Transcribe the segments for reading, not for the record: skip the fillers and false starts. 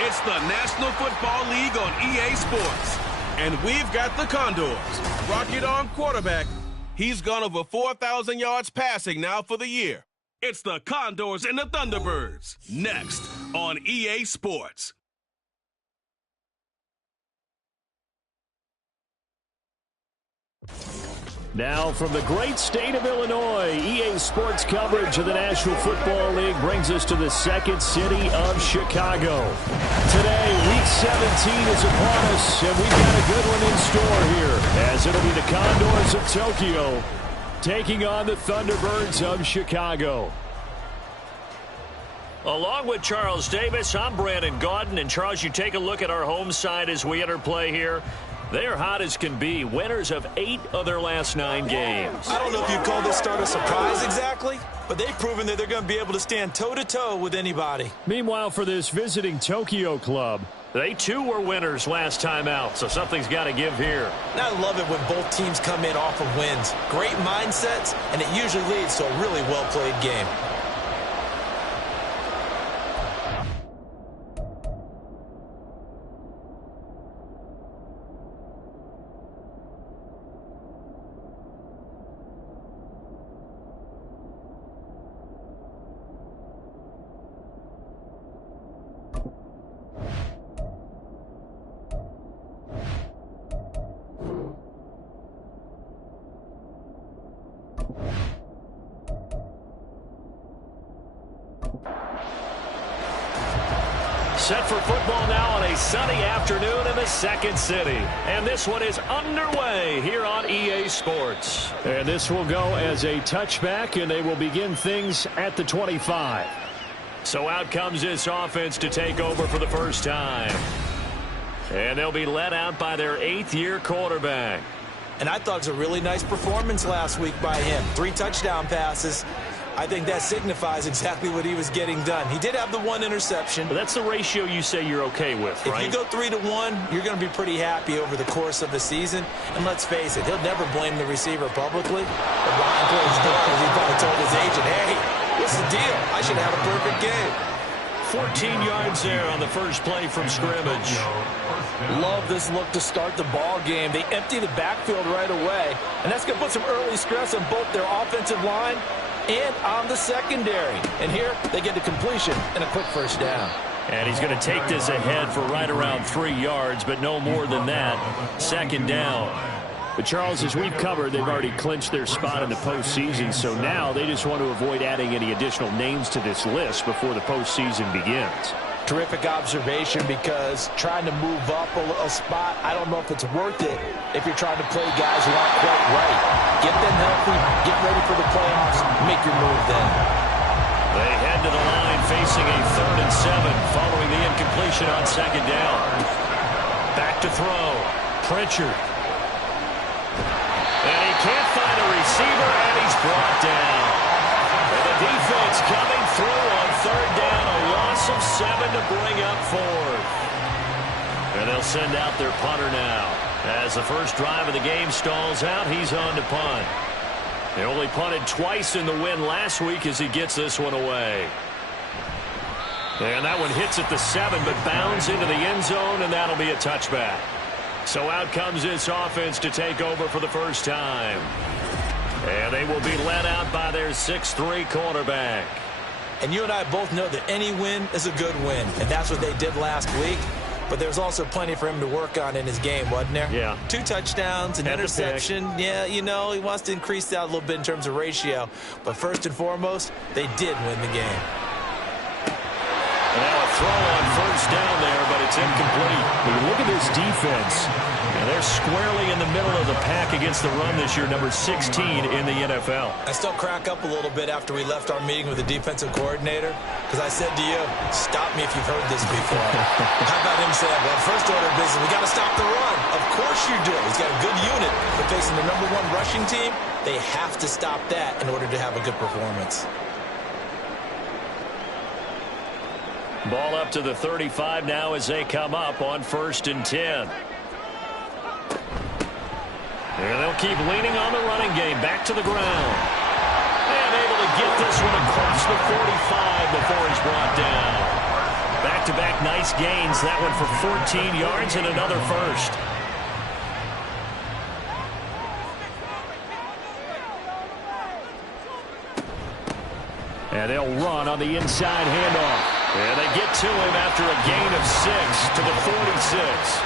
It's the National Football League on EA Sports. And we've got the Condors. Rocket Arm quarterback. He's gone over 4,000 yards passing now for the year. It's the Condors and the Thunderbirds. Next on EA Sports. Now from the great state of Illinois, EA Sports coverage of the National Football League brings us to the second city of Chicago. Today, Week 17 is upon us, and we've got a good one in store here, as it'll be the Condors of Tokyo taking on the Thunderbirds of Chicago. Along with Charles Davis, I'm Brandon Gaudin. And, Charles, you take a look at our home side as we enter play here. They're hot as can be, winners of 8 of their last 9 games. I don't know if you'd call this start a surprise exactly, but they've proven that they're going to be able to stand toe-to-toe with anybody. Meanwhile, for this visiting Tokyo club, they too were winners last time out, so something's got to give here. And I love it when both teams come in off of wins. Great mindsets, and it usually leads to a really well-played game. Set for football now on a sunny afternoon in the second city. And this one is underway here on EA Sports. And this will go as a touchback, and they will begin things at the 25. So out comes this offense to take over for the first time. And they'll be led out by their 8th-year quarterback. And I thought it was a really nice performance last week by him. 3 touchdown passes. I think that signifies exactly what he was getting done. He did have the 1 interception. But that's the ratio you say you're okay with, right? If you go 3-to-1, you're going to be pretty happy over the course of the season. And let's face it, he'll never blame the receiver publicly. But behind closed doors, he probably told his agent, hey, what's the deal? I should have a perfect game. 14 yards there on the first play from scrimmage. Love this look to start the ball game. They empty the backfield right away. And that's going to put some early stress on both their offensive line and on the secondary. And here, they get to completion and a quick first down. And he's going to take this ahead for right around 3 yards, but no more than that. Second down. But, Charles, as we've covered, they've already clinched their spot in the postseason, so now they just want to avoid adding any additional names to this list before the postseason begins. Terrific observation, because trying to move up a spot, I don't know if it's worth it if you're trying to play guys who aren't quite right. Get them healthy, get ready for the playoffs, make your move then. They head to the line facing a 3rd and 7 following the incompletion on second down. Back to throw. Pritchard. And he can't find a receiver, and he's brought down. And the defense coming through on 3rd down, a loss of 7 to bring up 4th. And they'll send out their punter now. As the first drive of the game stalls out, he's on to punt. They only punted twice in the win last week as he gets this one away. And that one hits at the 7, but bounds into the end zone, and that'll be a touchback. So out comes this offense to take over for the first time. And they will be led out by their 6'3" quarterback. And you and I both know that any win is a good win, and that's what they did last week. But there's also plenty for him to work on in his game, wasn't there? Yeah. 2 touchdowns, an interception. Yeah, you know, he wants to increase that a little bit in terms of ratio. But first and foremost, they did win the game. Now a throw on first down there, but it's incomplete. When you look at this defense, and they're squarely in the middle of the pack against the run this year, number 16 in the NFL. I still crack up a little bit after we left our meeting with the defensive coordinator, because I said to you, stop me if you've heard this before. How about him saying, well, first order of business, we got to stop the run. Of course you do. He's got a good unit, but facing the #1 rushing team, they have to stop that in order to have a good performance. Ball up to the 35 now as they come up on 1st and 10. And they'll keep leaning on the running game. Back to the ground. And able to get this one across the 45 before he's brought down. Back back-to-back nice gains. That one for 14 yards and another first. And they'll run on the inside handoff. And they get to him after a gain of 6 to the 46.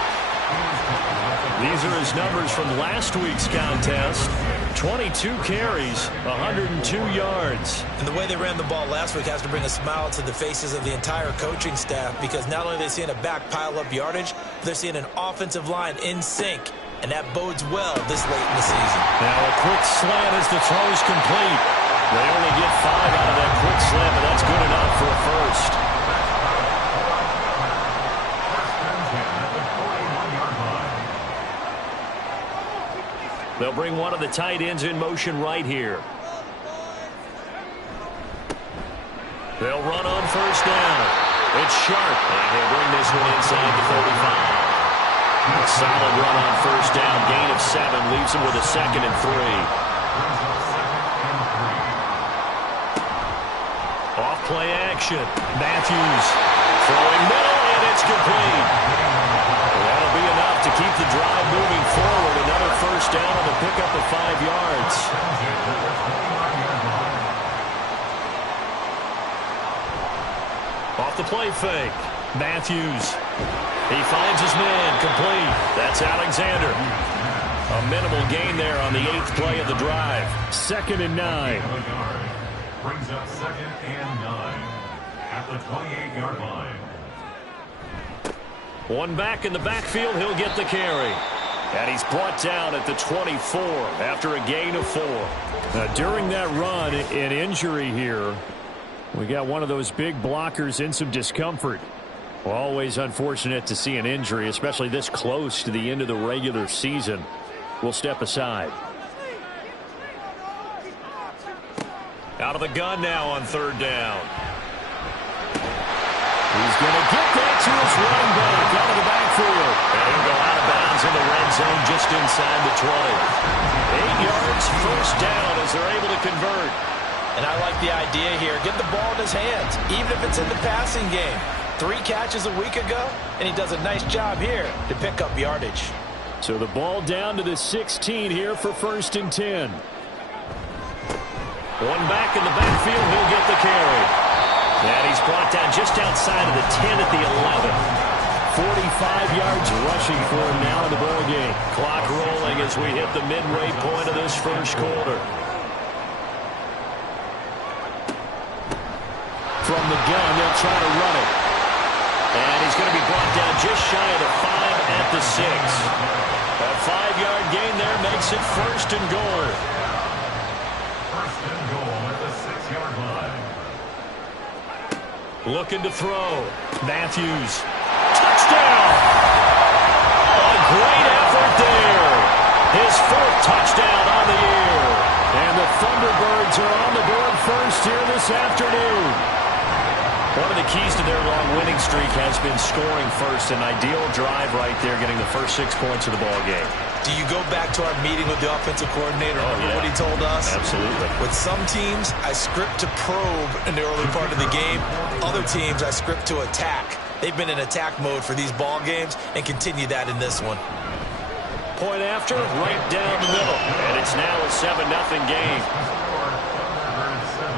These are his numbers from last week's contest. 22 carries, 102 yards. And the way they ran the ball last week has to bring a smile to the faces of the entire coaching staff, because not only are they seeing a back pile up yardage, they're seeing an offensive line in sync. And that bodes well this late in the season. Now a quick slant as the throw's complete. They only get 5 out of that quick slant, but that's good enough for a first. They'll bring one of the tight ends in motion right here. They'll run on first down. It's Sharp, and he'll bring this one inside the 35. A solid run on first down. Gain of 7 leaves him with a 2nd and 3. Off play action. Matthews throwing middle, and it's complete. That'll be enough to keep the drive moving forward. Another first down on the pickup of 5 yards. Off the play fake. Matthews. He finds his man. Complete. That's Alexander. A minimal gain there on the 8th play of the drive. 2nd and 9. Brings up 2nd and 9 at the 28-yard line. One back in the backfield. He'll get the carry. And he's brought down at the 24 after a gain of 4. Now, during that run, an injury here. We got one of those big blockers in some discomfort. Well, always unfortunate to see an injury, especially this close to the end of the regular season. We'll step aside. Out of the gun now on 3rd down. He's going to get that to his running back out of the backfield. And he'll go out of bounds in the red zone just inside the 20. 8 yards, first down as they're able to convert. And I like the idea here. Get the ball in his hands, even if it's in the passing game. 3 catches a week ago, and he does a nice job here to pick up yardage. So the ball down to the 16 here for 1st and 10. One back in the backfield, he'll get the carry. And he's brought down just outside of the 10 at the 11. 45 yards rushing for him now in the ball game. Clock rolling as we hit the midway point of this first quarter. From the gun, they'll try to run it. And he's going to be brought down just shy of the 5 at the 6. A 5-yard gain there makes it 1st and goal. 1st and goal at the 6-yard line. Looking to throw. Matthews. Touchdown! A great effort there. His 4th touchdown on the year. And the Thunderbirds are on the board first here this afternoon. One of the keys to their long winning streak has been scoring first. An ideal drive right there, getting the first 6 points of the ball game. Do you go back to our meeting with the offensive coordinator? Remember what he told us? Absolutely. With some teams, I script to probe in the early part of the game. Other teams, I script to attack. They've been in attack mode for these ball games and continue that in this one. Point after, right down the middle. And it's now a 7-0 game.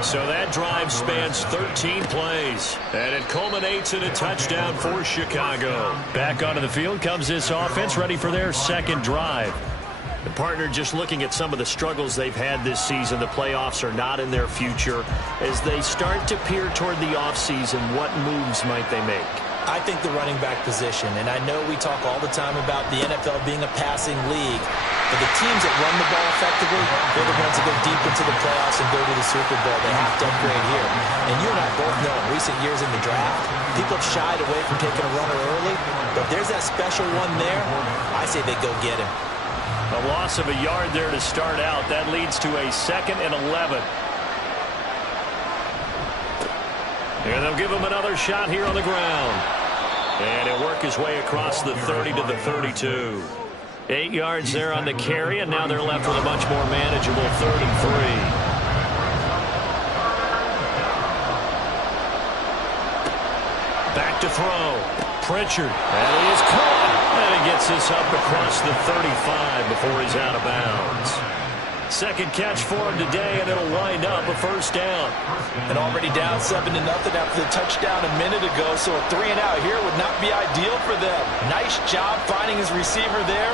So that drive spans 13 plays, and it culminates in a touchdown for Chicago. Back onto the field comes this offense, ready for their 2nd drive. The partner just looking at some of the struggles they've had this season. The playoffs are not in their future. As they start to peer toward the offseason, what moves might they make? I think the running back position, and I know we talk all the time about the NFL being a passing league, but the teams that run the ball effectively, they're the ones that go deep into the playoffs and go to the Super Bowl. They have to upgrade here. And you and I both know in recent years in the draft, people have shied away from taking a runner early, but if there's that special one there, I say they go get him. A loss of a yard there to start out. That leads to a 2nd and 11. And they'll give him another shot here on the ground. And he'll work his way across the 30 to the 32. 8 yards there on the carry, and now they're left with a much more manageable 3rd and 3. Back to to throw. Pritchard. And he is caught. And he gets this up across the 35 before he's out of bounds. Second catch for him today, and it'll wind up a first down. And already down 7-0 after the touchdown a minute ago, so a 3-and-out here would not be ideal for them. Nice job finding his receiver there,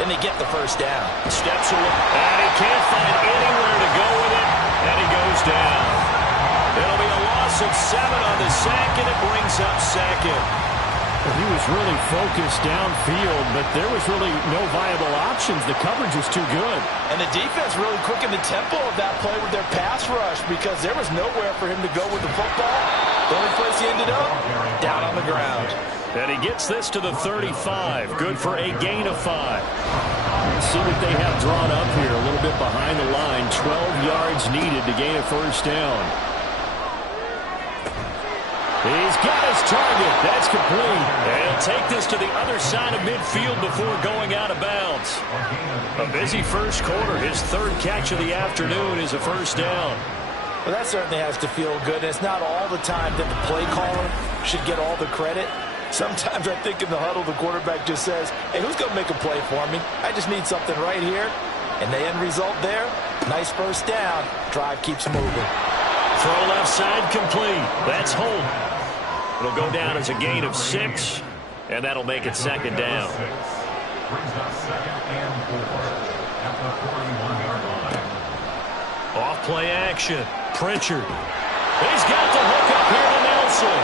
and they get the first down. Steps away, and he can't find anywhere to go with it, and he goes down. It'll be a loss of 7 on the sack, and it brings up second. He was really focused downfield, but there was really no viable options. The coverage was too good. And the defense really quickened the tempo of that play with their pass rush because there was nowhere for him to go with the football. The only place he ended up, down on the ground. And he gets this to the 35. Good for a gain of 5. Let's see what they have drawn up here. A little bit behind the line. 12 yards needed to gain a first down. He's got his target. That's complete. And he'll take this to the other side of midfield before going out of bounds. A busy first quarter. His third catch of the afternoon is a first down. Well, that certainly has to feel good. And it's not all the time that the play caller should get all the credit. Sometimes I think in the huddle, the quarterback just says, hey, who's going to make a play for me? I just need something right here. And the end result there, nice first down. Drive keeps moving. Throw left side complete. That's Holt. It'll go down as a gain of 6, and that'll make it second down. Brings up 2nd and 4 at the 41-yard line. Off play action. Pritchard. He's got the hook up here to Nelson.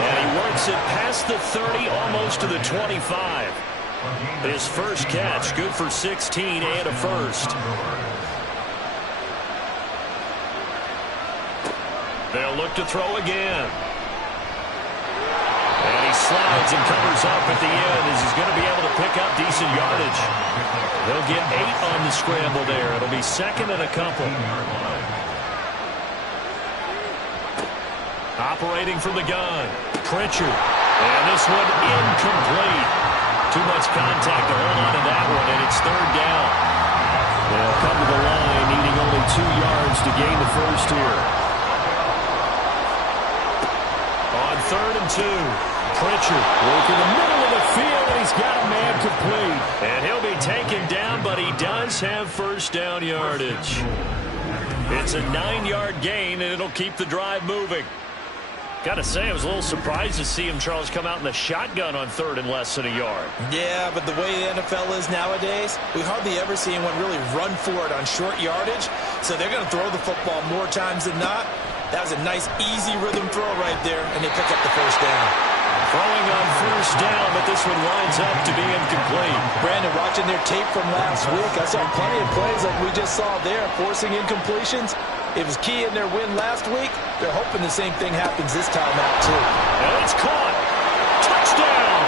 And he works it past the 30, almost to the 25. His first catch, good for 16 and a first. They'll look to throw again. And he slides and covers up at the end as he's going to be able to pick up decent yardage. They'll get 8 on the scramble there. It'll be second and a couple. Operating from the gun. Pritchard. And this one incomplete. Too much contact to hold on to that one, and it's third down. They'll come to the line, needing only 2 yards to gain the first here. On 3rd and 2. Pritchard working the middle of the field, and he's got a man complete. And he'll be taken down, but he does have first down yardage. It's a 9-yard gain, and it'll keep the drive moving. Got to say, I was a little surprised to see him, Charles, come out in the shotgun on 3rd and less than a yard. Yeah, but the way the NFL is nowadays, we hardly ever see anyone really run for it on short yardage. So they're going to throw the football more times than not. That was a nice, easy rhythm throw right there, and they pick up the first down. Throwing on first down, but this one winds up to be incomplete. Brandon, watching their tape from last week, I saw plenty of plays like we just saw there, forcing incompletions. It was key in their win last week. They're hoping the same thing happens this time out, too. And it's caught. Touchdown!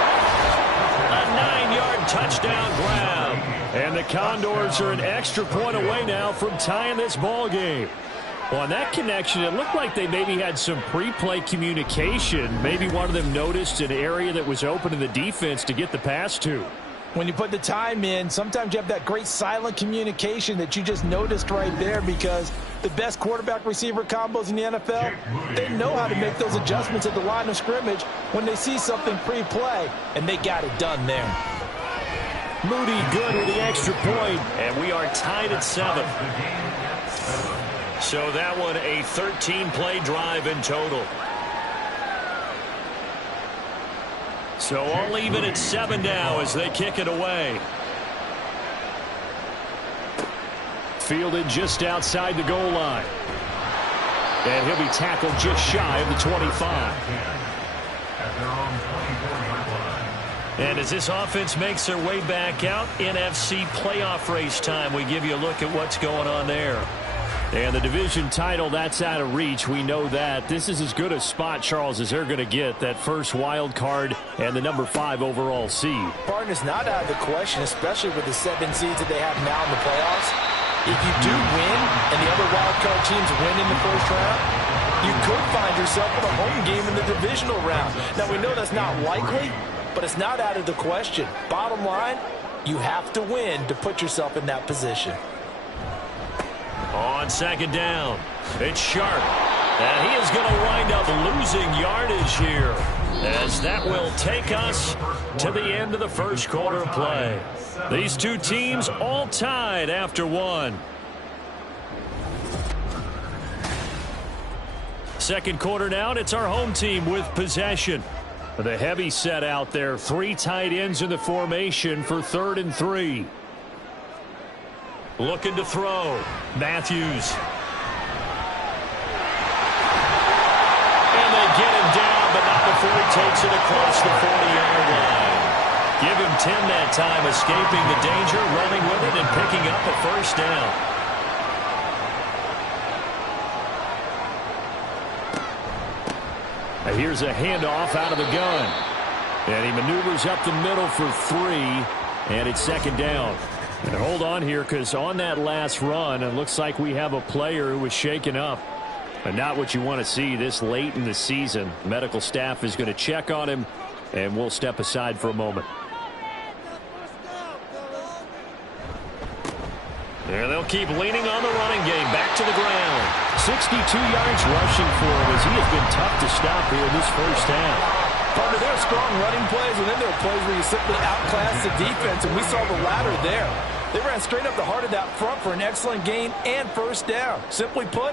A 9-yard touchdown grab. And the Condors are an extra point away now from tying this ball game. Well, on that connection, it looked like they maybe had some pre-play communication. Maybe one of them noticed an area that was open in the defense to get the pass to. When you put the time in, sometimes you have that great silent communication that you just noticed right there, because the best quarterback-receiver combos in the NFL, they know how to make those adjustments at the line of scrimmage when they see something pre-play, and they got it done there. Moody good with the extra point. And we are tied at 7. So that one a 13-play drive in total. So all even at 7 now as they kick it away. Fielded just outside the goal line. And he'll be tackled just shy of the 25. And as this offense makes their way back out, NFC playoff race time, we give you a look at what's going on there. And the division title, that's out of reach. We know that. This is as good a spot, Charles, as they're going to get. That first wild card and the number 5 overall seed. Partner's not out of the question, especially with the 7 seeds that they have now in the playoffs. If you do win and the other wild card teams win in the first round, you could find yourself with a home game in the divisional round. Now, we know that's not likely, but it's not out of the question. Bottom line, you have to win to put yourself in that position. On second down, it's Sharp. And he is going to wind up losing yardage here. as that will take us to the end of the first quarter of play. These two teams all tied after one. Second quarter now, and it's our home team with possession. The heavy set out there, 3 tight ends in the formation for 3rd and 3. Looking to throw. Matthews. And they get him down, but not before he takes it across the 40-yard line. Give him 10 that time, escaping the danger, running with it, and picking up a first down. Here's a handoff out of the gun. And he maneuvers up the middle for 3, and it's 2nd down. And hold on here, because on that last run, it looks like we have a player who was shaken up. And not what you want to see this late in the season. Medical staff is going to check on him, and we'll step aside for a moment. And they'll keep leaning on the running game. Back to the ground. 62 yards rushing for him as he has been tough to stop here in this first half. Partner, there are strong running plays, and then there are plays where you simply outclass the defense, and we saw the latter there. They ran straight up the heart of that front for an excellent gain and first down. Simply put,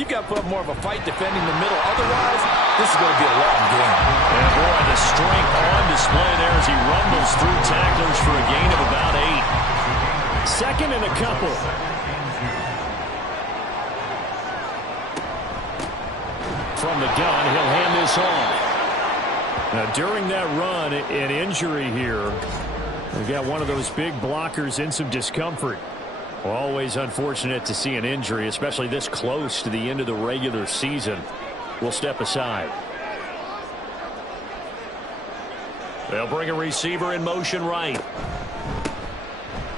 you've got to put up more of a fight defending the middle. Otherwise, this is going to be a long game. And boy, the strength on display there as he rumbles through tacklers for a gain of about 8. 2nd and a couple. From the gun, he'll hand this off. Now, during that run, an injury here. We've got one of those big blockers in some discomfort. Always unfortunate to see an injury, especially this close to the end of the regular season. We'll step aside. They'll bring a receiver in motion right.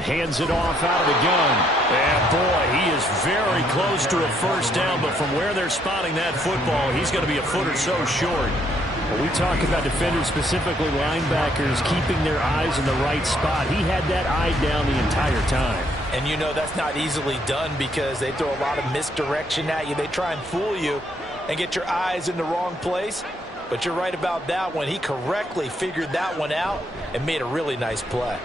Hands it off out of the gun. And boy, he is very close to a first down, but from where they're spotting that football, he's going to be a foot or so short. When we talk about defenders, specifically linebackers, keeping their eyes in the right spot, he had that eye down the entire time. And you know that's not easily done because they throw a lot of misdirection at you. They try and fool you and get your eyes in the wrong place. But you're right about that one. He correctly figured that one out and made a really nice play.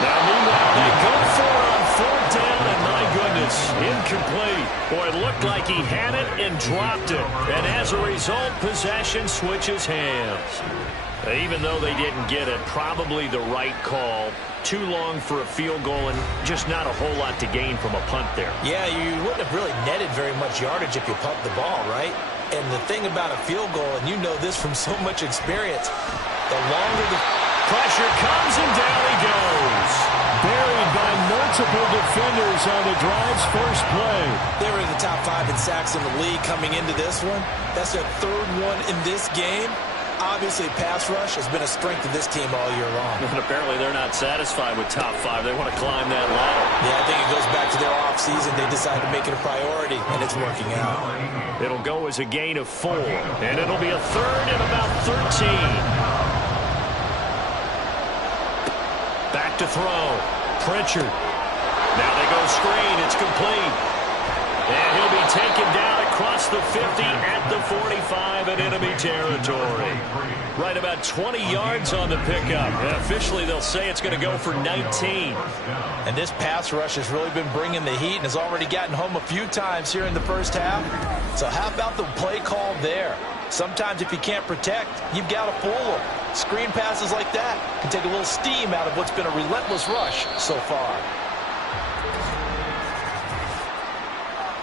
Now, meanwhile, they go for it on 4th down, and my goodness, incomplete. Boy, it looked like he had it and dropped it. And as a result, possession switches hands. Even though they didn't get it, probably the right call. Too long for a field goal and just not a whole lot to gain from a punt there. Yeah, you wouldn't have really netted very much yardage if you pumped the ball, right? And the thing about a field goal, and you know this from so much experience, the longer the pressure comes and down he goes. Buried by multiple defenders on the drive's first play. They were in the top 5 in sacks in the league coming into this one. That's their 3rd one in this game. Obviously, pass rush has been a strength of this team all year long. And apparently they're not satisfied with top 5. They want to climb that ladder. Yeah, I think it goes back to their offseason. They decided to make it a priority, and it's working out. It'll go as a gain of 4, and it'll be a 3rd and about 13. Back to throw. Pritchard. Now they go screen. It's complete. And he'll be taken down across the 50 at the 45 in enemy territory. Right about 20 yards on the pickup. And officially, they'll say it's going to go for 19. And this pass rush has really been bringing the heat and has already gotten home a few times here in the first half. So how about the play call there? Sometimes if you can't protect, you've got to fool them. Screen passes like that can take a little steam out of what's been a relentless rush so far.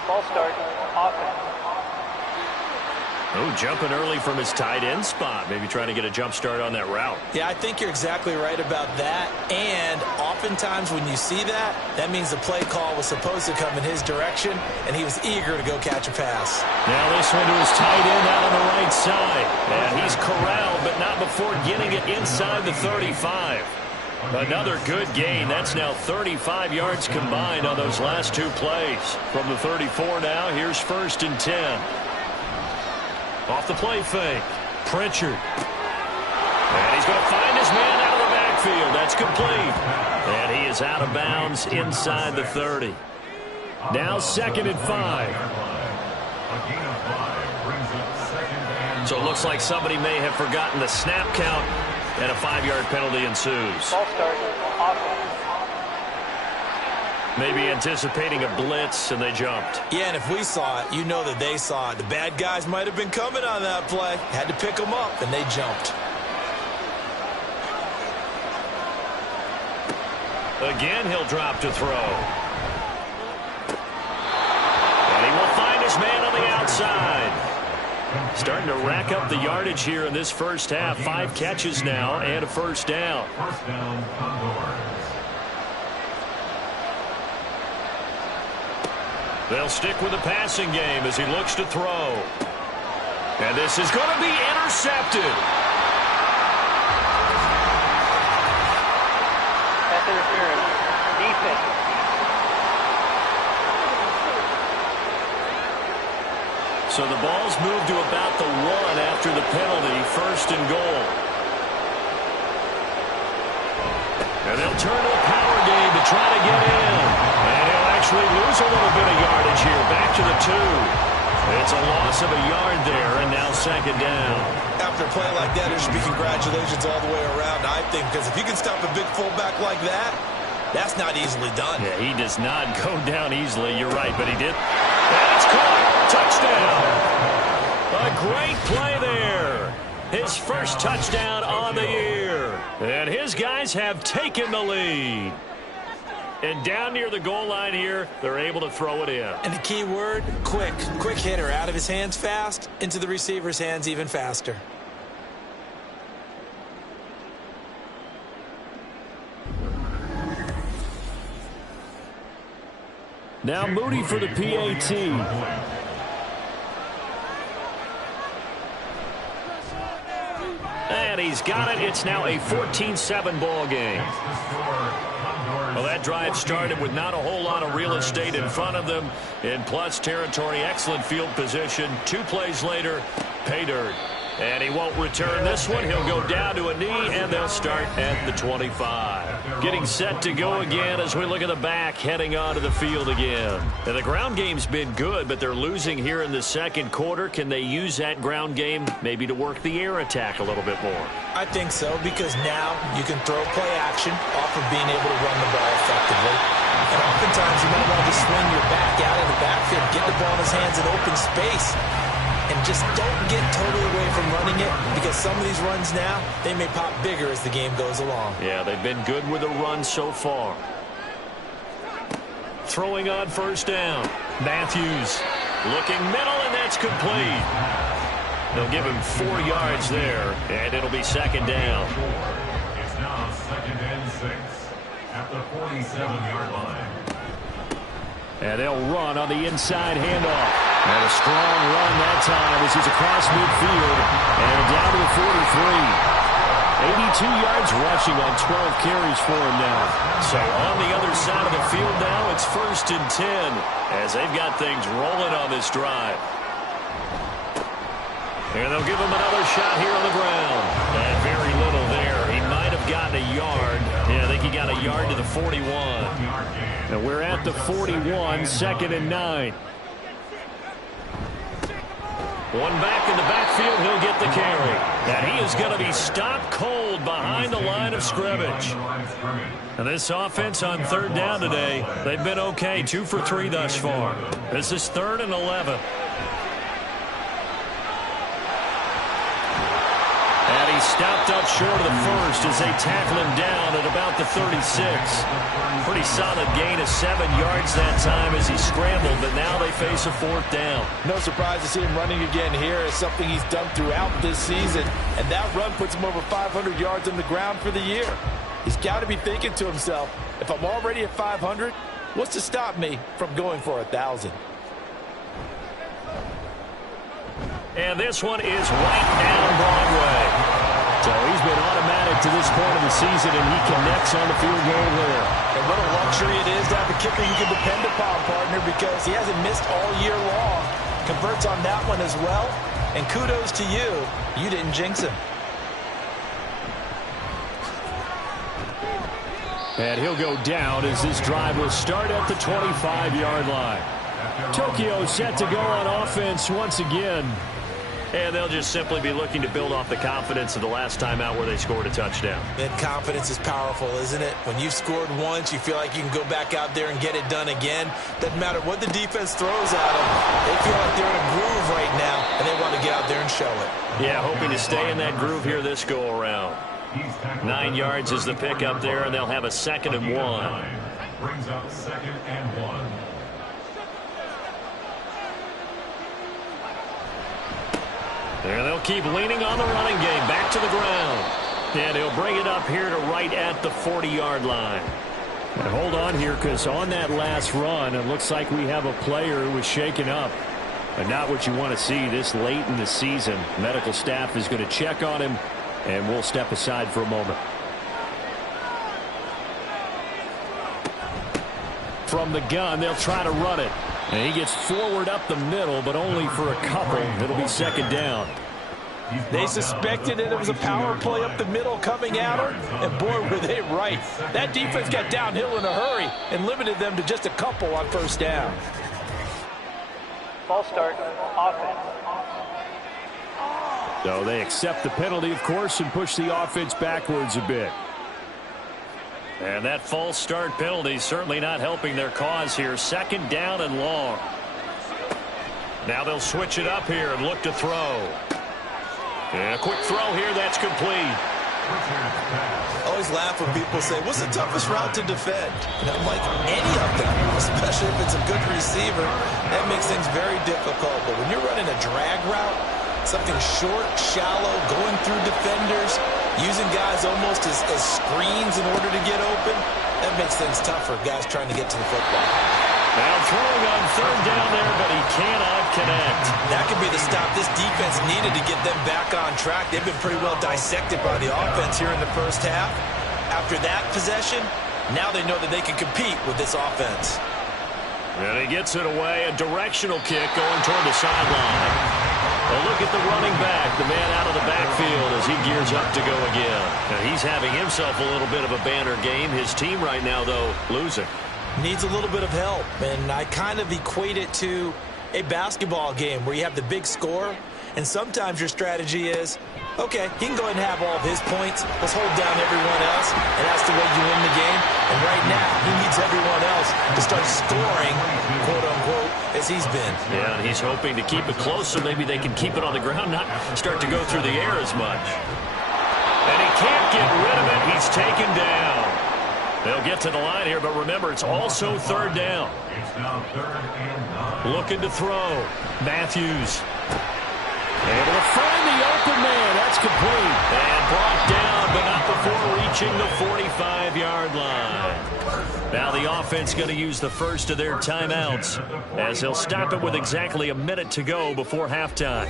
Ball start, offense. Oh, jumping early from his tight end spot. Maybe trying to get a jump start on that route. Yeah, I think you're exactly right about that. And oftentimes when you see that, that means the play call was supposed to come in his direction, and he was eager to go catch a pass. Now this one to his tight end out on the right side. And he's corralled, but not before getting it inside the 35. Another good gain. That's now 35 yards combined on those last 2 plays. From the 34 now, here's 1st and 10. Off the play fake. Pritchard. And he's going to find his man out of the backfield. That's complete. And he is out of bounds inside the 30. Now 2nd and 5. So it looks like somebody may have forgotten the snap count, and a 5-yard penalty ensues. False start, offense. Maybe anticipating a blitz, and they jumped. Yeah, and if we saw it, you know that they saw it. The bad guys might have been coming on that play. Had to pick them up, and they jumped. Again, he'll drop to throw. And he will find his man on the outside. Starting to rack up the yardage here in this first half. 5 catches now and a first down. First down, Condors. They'll stick with the passing game as he looks to throw. And this is going to be intercepted. Pass interference. Defense. So the ball's moved to about the 1 after the penalty. First and goal. And they'll turn to a power game to try to get in. And he'll actually lose a little bit of yardage here. Back to the 2. It's a loss of a yard there, and now second down. After a play like that, there should be congratulations all the way around, I think, because if you can stop a big fullback like that, that's not easily done. Yeah, he does not go down easily. You're right, but he did. And it's caught. Touchdown. A great play there. His first touchdown on the year. And his guys have taken the lead. And down near the goal line here, they're able to throw it in. And the key word, quick. Quick hitter. Out of his hands fast, into the receiver's hands even faster. Now Moody for the PAT. And he's got it. It's now a 14-7 ball game. Well, that drive started with not a whole lot of real estate in front of them. In plus territory, excellent field position. 2 plays later, pay dirt. And he won't return this one. He'll go down to a knee, and they'll start at the 25. Getting set to go again as we look at the back, heading onto the field again. And the ground game's been good, but they're losing here in the second quarter. Can they use that ground game maybe to work the air attack a little bit more? I think so, because now you can throw play action off of being able to run the ball effectively. And oftentimes you might want to swing your back out of the backfield, get the ball in his hands in open space. And just don't get totally away from running it, because some of these runs now, they may pop bigger as the game goes along. Yeah, they've been good with the run so far. Throwing on first down. Matthews looking middle, and that's complete. They'll give him 4 yards there, and it'll be second down. It's now second and 6 at the 47-yard line. And they'll run on the inside handoff. And a strong run that time as he's across midfield and down to the 43. 82 yards rushing on 12 carries for him now. So on the other side of the field now, it's first and 10 as they've got things rolling on this drive. And they'll give him another shot here on the ground. And very little there. He might have gotten a yard. Yeah, I think he got a yard to the 41. And we're at the 41, second and 9. One back in the backfield, he'll get the carry. And he is going to be stopped cold behind the line of scrimmage. And this offense on third down today, they've been okay, 2 for 3 thus far. This is 3rd and 11. And he stopped up short of the first as they tackle him down at about the 36. Pretty solid gain of 7 yards that time as he scrambled, but now they face a 4th down. No surprise to see him running again here. It's something he's done throughout this season, and that run puts him over 500 yards on the ground for the year. He's got to be thinking to himself, if I'm already at 500, what's to stop me from going for 1,000? And this one is right down Broadway. So he's been automatic to this point of the season, and he connects on the field goal there. And what a luxury it is to have a kicker you can depend upon, partner, because he hasn't missed all year long. Converts on that one as well. And kudos to you. You didn't jinx him. And he'll go down as this drive will start at the 25-yard line. Tokyo set to go on offense once again. And they'll just simply be looking to build off the confidence of the last time out where they scored a touchdown. And confidence is powerful, isn't it? When you've scored once, you feel like you can go back out there and get it done again. Doesn't matter what the defense throws at them. They feel like they're in a groove right now, and they want to get out there and show it. Yeah, hoping to stay in that groove here this go-around. 9 yards is the pickup there, and they'll have a 2nd and 1. Brings up 2nd and 1. There they'll keep leaning on the running game. Back to the ground. And he'll bring it up here to right at the 40-yard line. And hold on here, because on that last run, it looks like we have a player who was shaken up. And not what you want to see this late in the season. Medical staff is going to check on him, and we'll step aside for a moment. From the gun, they'll try to run it. And he gets forward up the middle, but only for a couple. It'll be 2nd down. They suspected that it was a power play up the middle coming at her, and boy, were they right. That defense got downhill in a hurry and limited them to just a couple on 1st down. False start, offense. So they accept the penalty, of course, and push the offense backwards a bit. And that false start penalty certainly not helping their cause here. 2nd down and long. Now they'll switch it up here and look to throw. And a quick throw here, that's complete. I always laugh when people say, what's the toughest route to defend? And I'm like, any of them, especially if it's a good receiver. That makes things very difficult. But when you're running a drag route, something short, shallow, going through defenders, using guys almost as screens in order to get open, that makes things tough for guys trying to get to the football. Now throwing on 3rd down there, but he cannot connect. That could be the stop this defense needed to get them back on track. They've been pretty well dissected by the offense here in the 1st half. After that possession, now they know that they can compete with this offense. And he gets it away, a directional kick going toward the sideline. Well, look at the running back, the man out of the backfield as he gears up to go again. Now, he's having himself a little bit of a banner game. His team right now, though, losing. Needs a little bit of help, and I kind of equate it to a basketball game where you have the big score, and sometimes your strategy is, okay, he can go ahead and have all of his points. Let's hold down everyone else, and that's the way you win the game. And right now, he needs everyone else to start scoring, quote-unquote, as he's been. Yeah, and he's hoping to keep it close so maybe they can keep it on the ground, not start to go through the air as much. And he can't get rid of it. He's taken down. They'll get to the line here, but remember, it's also 3rd down. It's now 3rd and 9. Looking to throw. Matthews. Able to find the open man. That's complete. And brought down, but not before reaching the 45-yard line. Now the offense going to use the first of their timeouts as they'll stop it with exactly a minute to go before halftime.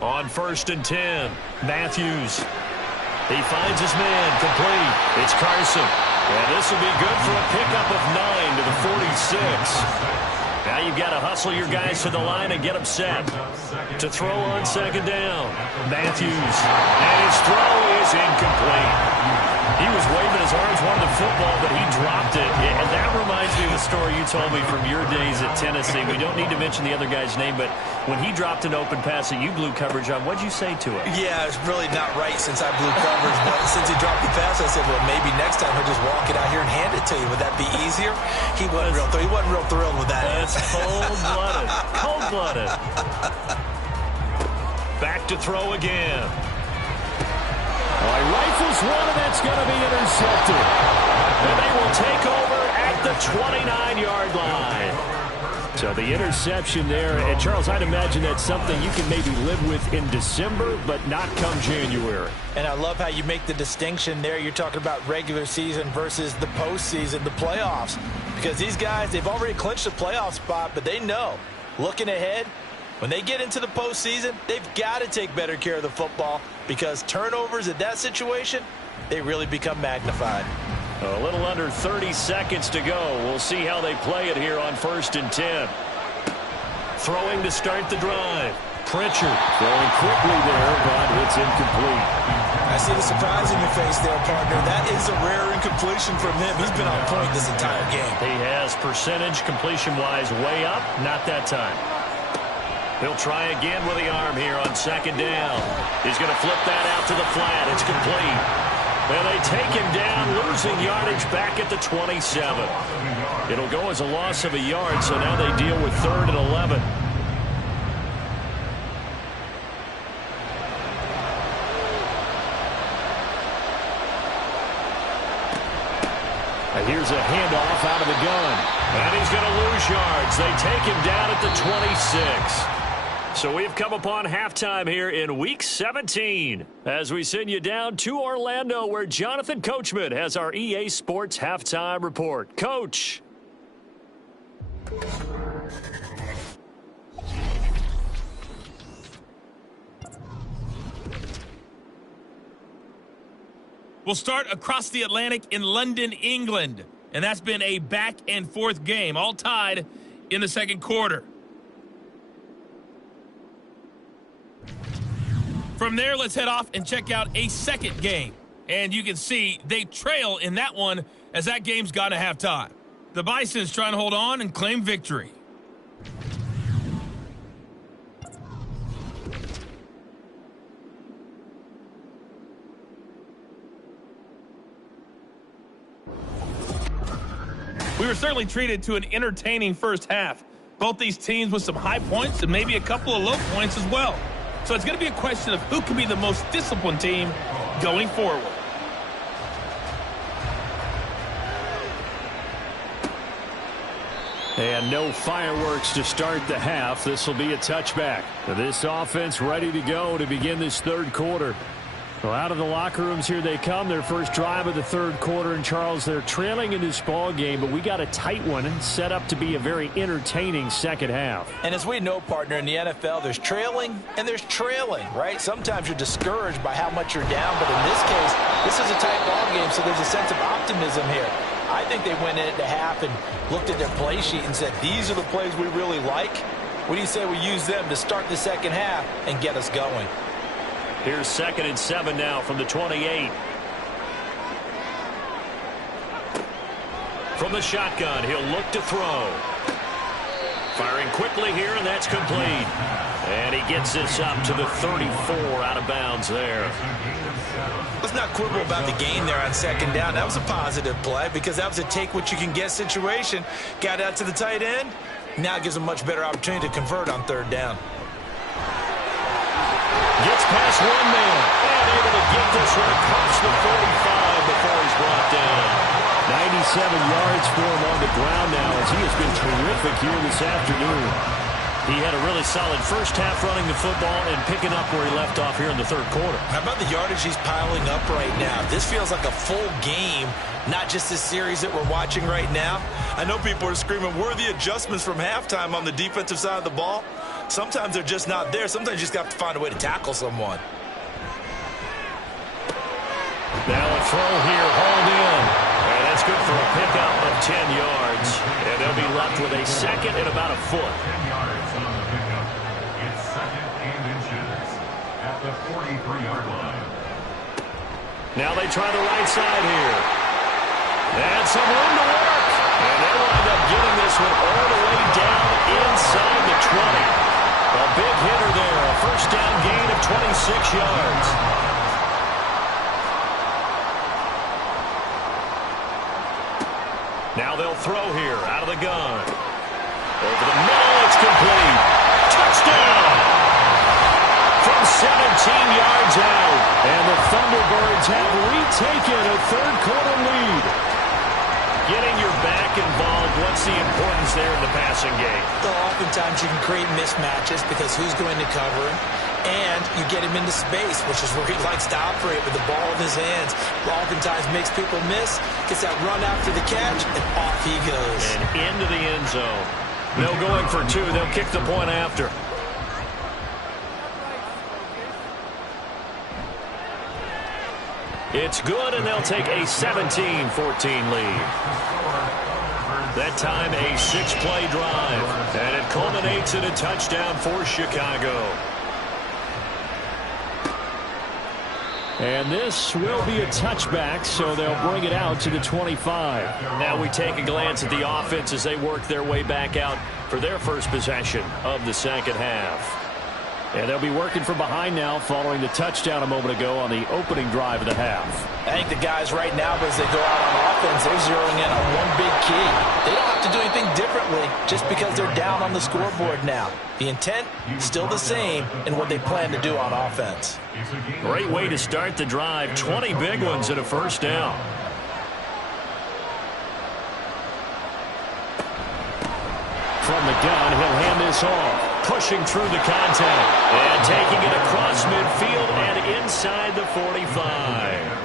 On 1st and 10, Matthews. He finds his man, complete. It's Carson. And this will be good for a pickup of 9 to the 46. Now you've got to hustle your guys to the line and get them set. To throw on 2nd down, Matthews. And his throw is incomplete. He was waving his arms, wanted the football, but he dropped it. And that reminds me of the story you told me from your days at Tennessee. We don't need to mention the other guy's name, but when he dropped an open pass that you blew coverage on, what'd you say to him? Yeah, it's really not right since I blew coverage, but since he dropped the pass, I said, well, maybe next time he'll just walk it out here and hand it to you. Would that be easier? He wasn't real thrilled with that. That's cold-blooded. Cold-blooded. Back to throw again. Well, he rifles one, and that's going to be intercepted. And they will take over at the 29-yard line. So the interception there, and Charles, I'd imagine that's something you can maybe live with in December, but not come January. And I love how you make the distinction there. You're talking about regular season versus the postseason, the playoffs. Because these guys, they've already clinched the playoff spot, but they know, looking ahead, when they get into the postseason, they've got to take better care of the football because turnovers in that situation, they really become magnified. A little under 30 seconds to go. We'll see how they play it here on 1st and 10. Throwing to start the drive. Pritchard throwing quickly there, but it's incomplete. I see the surprise in your face there, partner. That is a rare incompletion from him. He's been on point this entire game. He has percentage completion-wise way up. Not that time. He'll try again with the arm here on second down. He's going to flip that out to the flat. It's complete. And they take him down, losing yardage back at the 27. It'll go as a loss of a yard, so now they deal with 3rd and 11. And here's a handoff out of the gun. And he's going to lose yards. They take him down at the 26. So we've come upon halftime here in Week 17 as we send you down to Orlando where Jonathan Coachman has our EA Sports Halftime Report. Coach. We'll start across the Atlantic in London, England. And that's been a back-and-forth game, all tied in the second quarter. From there, let's head off and check out a second game. And you can see they trail in that one as that game's gone to halftime. The Bisons trying to hold on and claim victory. We were certainly treated to an entertaining first half. Both these teams with some high points and maybe a couple of low points as well. So it's going to be a question of who can be the most disciplined team going forward. And no fireworks to start the half. This will be a touchback. This offense ready to go to begin this third quarter. Well, out of the locker rooms here they come. Their first drive of the third quarter. And, Charles, they're trailing in this ball game, but we got a tight one set up to be a very entertaining second half. And as we know, partner, in the NFL, there's trailing and there's trailing, right? Sometimes you're discouraged by how much you're down, but in this case, this is a tight ball game, so there's a sense of optimism here. I think they went into half and looked at their play sheet and said, these are the plays we really like. What do you say we use them to start the second half and get us going? Here's 2nd and 7 now from the 28. From the shotgun, he'll look to throw. Firing quickly here, and that's complete. And he gets this up to the 34 out of bounds there. Let's not quibble about the gain there on second down. That was a positive play because that was a take-what-you-can-get situation. Got out to the tight end. Now it gives a much better opportunity to convert on third down. Gets past one man and able to get this one across the 45 before he's brought down. 97 yards for him on the ground now as he has been terrific here this afternoon. He had a really solid first half running the football and picking up where he left off here in the third quarter. How about the yardage he's piling up right now? This feels like a full game, not just this series that we're watching right now. I know people are screaming, where are the adjustments from halftime on the defensive side of the ball? Sometimes they're just not there. Sometimes you just have to find a way to tackle someone. Now a throw here, hauled in. And that's good for a pickup of 10 yards. And they'll be left with a second and about a foot. 10 yards on the pickup. It's 2nd and inches at the 43-yard line. Now they try the right side here. And some room to work. And they wind up getting this one all the way down inside the 20. A big hitter there, a first down gain of 26 yards. Now they'll throw here out of the gun. Over the middle, it's complete. Touchdown! From 17 yards out. And the Thunderbirds have retaken a third quarter lead. Getting your back involved, what's the importance there in the passing game? So oftentimes you can create mismatches because who's going to cover him, and you get him into space, which is where he likes to operate with the ball in his hands. Oftentimes makes people miss, gets that run after the catch, and off he goes. And into the end zone. No going for two. They'll kick the point after. It's good, and they'll take a 17-14 lead. That time, a 6-play drive, and it culminates in a touchdown for Chicago. And this will be a touchback, so they'll bring it out to the 25. Now we take a glance at the offense as they work their way back out for their first possession of the second half. And they'll be working from behind now following the touchdown a moment ago on the opening drive of the half. I think the guys right now, as they go out on offense, they're zeroing in on one big key. They don't have to do anything differently just because they're down on the scoreboard now. The intent still the same in what they plan to do on offense. Great way to start the drive. 20 big ones and a first down. From the gun, he'll hand this off. Pushing through the contact. And taking it across midfield and inside the 45.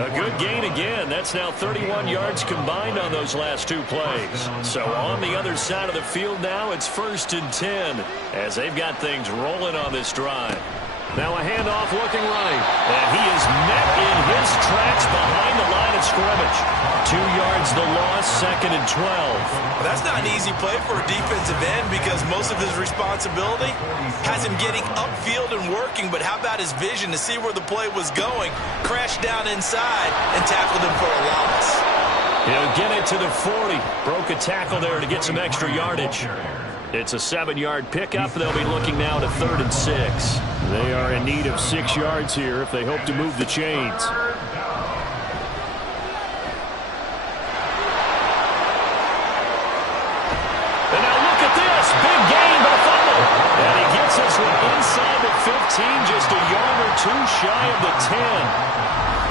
A good gain again. That's now 31 yards combined on those last two plays. So on the other side of the field now, it's 1st and 10 as they've got things rolling on this drive. Now a handoff looking right. And he is met in his tracks behind the line of scrimmage. 2 yards the loss, 2nd and 12. Well, that's not an easy play for a defensive end because most of his responsibility has him getting upfield and working. But how about his vision to see where the play was going, crashed down inside, and tackled him for a loss. He'll get it to the 40. Broke a tackle there to get some extra yardage. It's a 7-yard pickup. They'll be looking now to 3rd and 6. They are in need of 6 yards here if they hope to move the chains. And now look at this. Big gain, but a fumble. And he gets this one inside the 15, just a yard or two shy of the 10.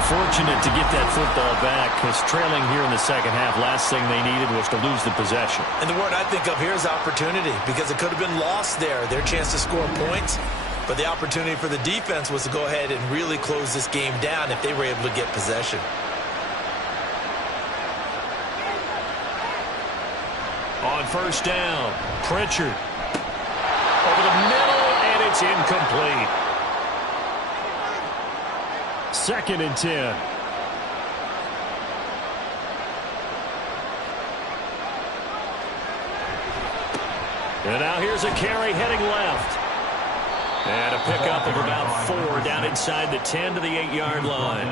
Fortunate to get that football back because trailing here in the second half, last thing they needed was to lose the possession. And the word I think of here is opportunity because it could have been lost there, their chance to score points. But the opportunity for the defense was to go ahead and really close this game down if they were able to get possession. On first down, Pritchard. Over the middle, and it's incomplete. 2nd and 10. And now here's a carry heading left. And a pickup of about 4 down inside the 10 to the 8-yard line.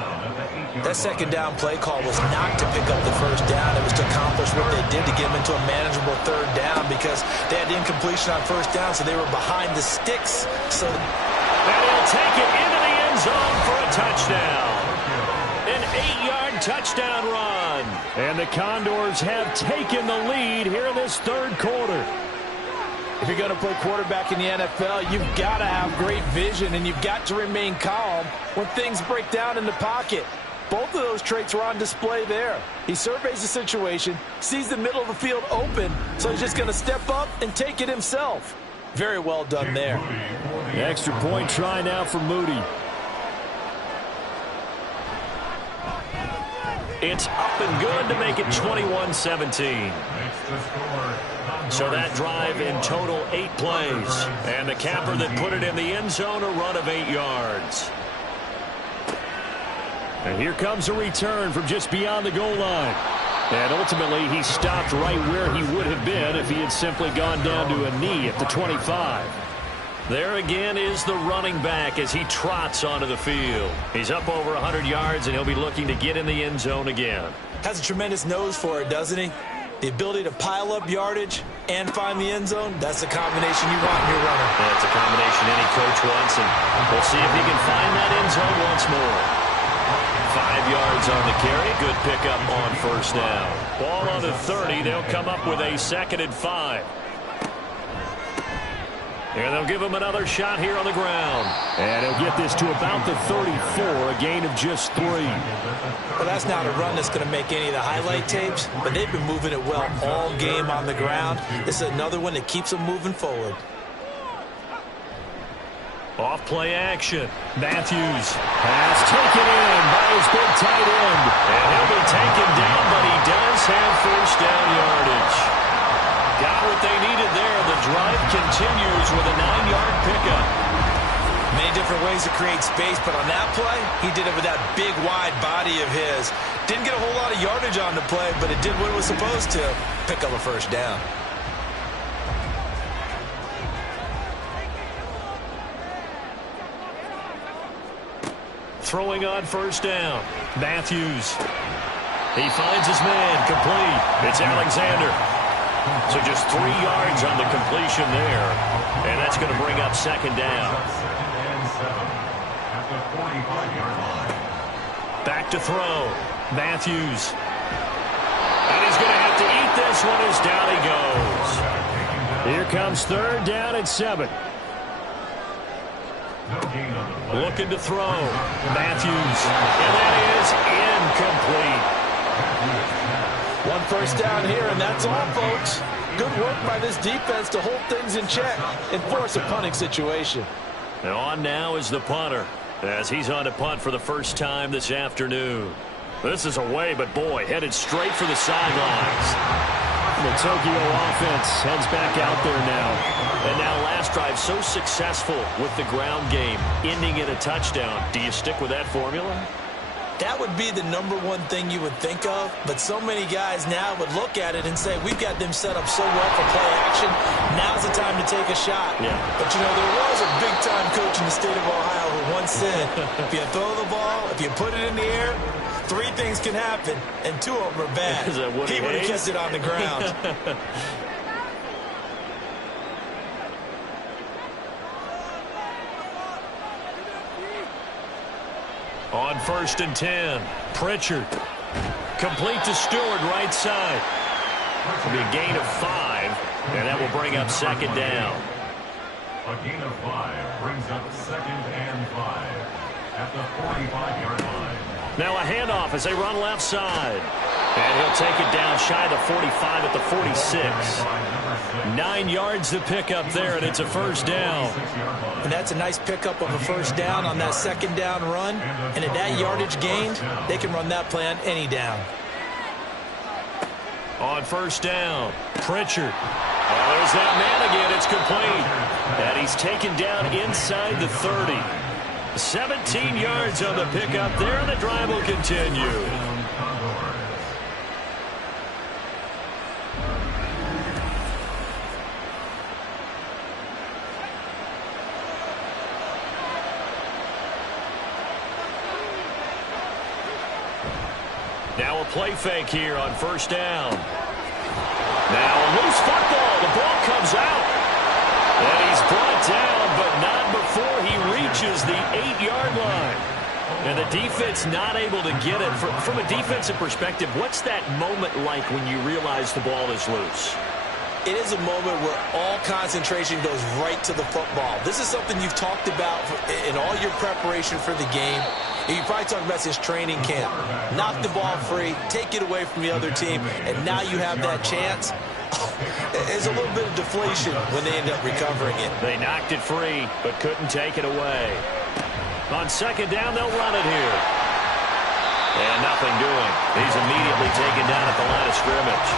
That second down play call was not to pick up the first down. It was to accomplish what they did to get them into a manageable 3rd down because they had incompletion on first down, so they were behind the sticks. So, and he'll take it into the end zone for a touchdown. An 8-yard touchdown run. And the Condors have taken the lead here in this 3rd quarter. If you're going to play quarterback in the NFL, you've got to have great vision, and you've got to remain calm when things break down in the pocket. Both of those traits were on display there. He surveys the situation, sees the middle of the field open, so he's just going to step up and take it himself. Very well done there. The extra point try now for Moody. It's up and good to make it 21-17. So that drive in total 8 plays. And the capper that put it in the end zone, a run of 8 yards. And here comes a return from just beyond the goal line. And ultimately, he stopped right where he would have been if he had simply gone down to a knee at the 25. There again is the running back as he trots onto the field. He's up over 100 yards, and he'll be looking to get in the end zone again. Has a tremendous nose for it, doesn't he? The ability to pile up yardage and find the end zone, that's the combination you want in your runner. That's a combination any coach wants, and we'll see if he can find that end zone once more. 5 yards on the carry. Good pickup on first down. Ball on the 30. They'll come up with a 2nd and 5. And they'll give him another shot here on the ground. And he'll get this to about the 34, a gain of just 3. Well, that's not a run that's going to make any of the highlight tapes, but they've been moving it well all game on the ground. This is another one that keeps them moving forward. Off play action. Matthews has taken in by his big tight end. And he'll be taken down, but he does have first down yardage. Got what they needed there. The drive continues with a 9-yard pickup. Many different ways to create space, but on that play, he did it with that big, wide body of his. Didn't get a whole lot of yardage on the play, but it did what it was supposed to, pick up a first down. Throwing on first down. Matthews. He finds his man. Complete. It's Alexander. So just 3 yards on the completion there. And that's going to bring up second down. Back to throw. Matthews. And he's going to have to eat this one as down he goes. Here comes third down and 7. Looking to throw. Matthews. And that is incomplete. One first down here, and that's all, folks. Good work by this defense to hold things in check and force a punting situation. And on now is the punter, as he's on to punt for the first time this afternoon. This is away, but boy, headed straight for the sidelines. The Tokyo offense heads back out there now. And now last drive so successful with the ground game, ending in a touchdown. Do you stick with that formula? That would be the #1 thing you would think of, but so many guys now would look at it and say, we've got them set up so well for play action, now's the time to take a shot. Yeah. But, you know, there was a big-time coach in the state of Ohio who once said, if you throw the ball, if you put it in the air, 3 things can happen, and 2 of them are bad. He would have kept it on the ground. On first and 10, Pritchard. Complete to Stewart, right side. It'll be a gain of 5, and that will bring up second down. A gain of 5 brings up second and 5 at the 45-yard line. Now a handoff as they run left side. And he'll take it down shy of the 45 at the 46. 9 yards to pick up there, and it's a first down. And that's a nice pickup of a first down on that second down run. And at that yardage gained, they can run that play on any down. On first down, Pritchard. Oh, there's that man again. It's complete. And he's taken down inside the 30. 17 yards on the pickup there, and the drive will continue. Now a play fake here on first down. Now a loose football. The ball comes out. And he's brought down, but not before he reaches the 8-yard line. And the defense not able to get it. From a defensive perspective, what's that moment like when you realize the ball is loose? It is a moment where all concentration goes right to the football. This is something you've talked about in all your preparation for the game. You probably talked about this training camp. Knock the ball free, take it away from the other team, and now you have that chance. There's a little bit of deflation when they end up recovering it. They knocked it free, but couldn't take it away. On second down, they'll run it here. And nothing doing. He's immediately taken down at the line of scrimmage.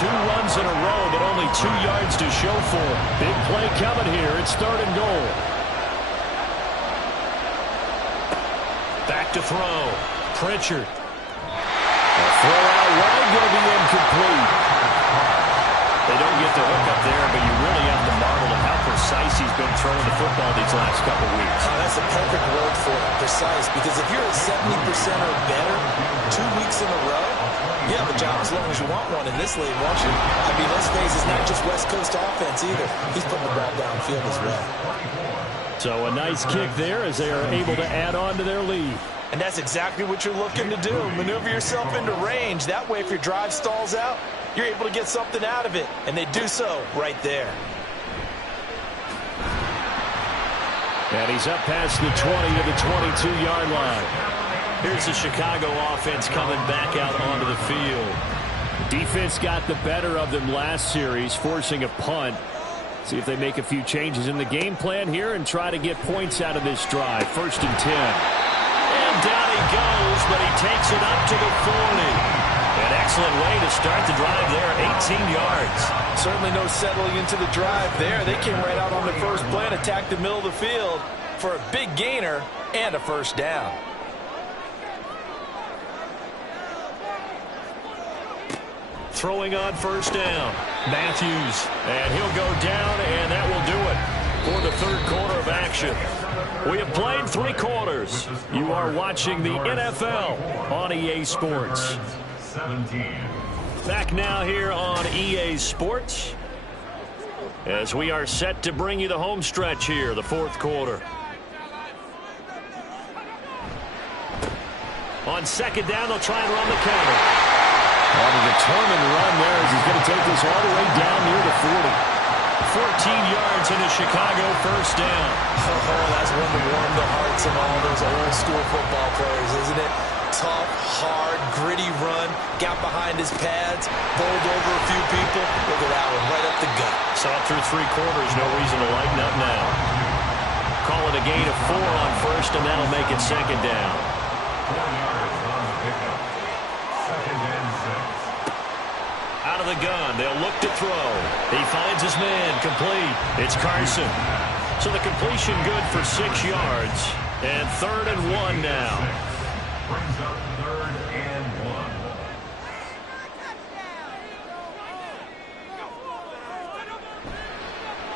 2 runs in a row, but only 2 yards to show for him. Big play coming here. It's third and goal. Back to throw. Pritchard. A throw out wide, going to be incomplete. They don't get the hook up there, but you really have to marvel at how precise he's been throwing the football these last couple weeks. That's a perfect word for it, precise, because if you're at 70% or better 2 weeks in a row, you have a job as long as you want one in this league, won't you? I mean, let's face it, it's not just West Coast offense either. He's putting the ball downfield as well. So a nice kick there as they are able to add on to their lead. And that's exactly what you're looking to do. Maneuver yourself into range. That way, if your drive stalls out, you're able to get something out of it. And they do so right there. And he's up past the 20 to the 22-yard line. Here's the Chicago offense coming back out onto the field. Defense got the better of them last series, forcing a punt. See if they make a few changes in the game plan here and try to get points out of this drive. First and 10. And down he goes, but he takes it up to the 40. An excellent way to start the drive there, 18 yards. Certainly no settling into the drive there. They came right out on the first play and attacked the middle of the field for a big gainer and a first down. Throwing on first down, Matthews. And he'll go down, and that will do it for the third quarter of action. action. We have played 3 quarters. You are watching the NFL on EA Sports. 17. Back now here on EA Sports as we are set to bring you the home stretch here, the 4th quarter. On 2nd down, they'll try and run the counter. On a determined run there as he's going to take this all the way down near the 40. 14 yards into Chicago, first down. Oh, that's one to warm the hearts of all those old school football players, isn't it? Tough, hard, gritty run, got behind his pads, bowled over a few people. Look at that one, right up the gut. Saw it through 3 quarters, no reason to lighten up now. Call it a gain of 4 on first, and that'll make it 2nd down. 4 yards on the pickup. 2nd and 6. Out of the gun, they'll look to throw. He finds his man, complete. It's Carson. So the completion good for 6 yards, and 3rd and 1 now. Brings up 3rd and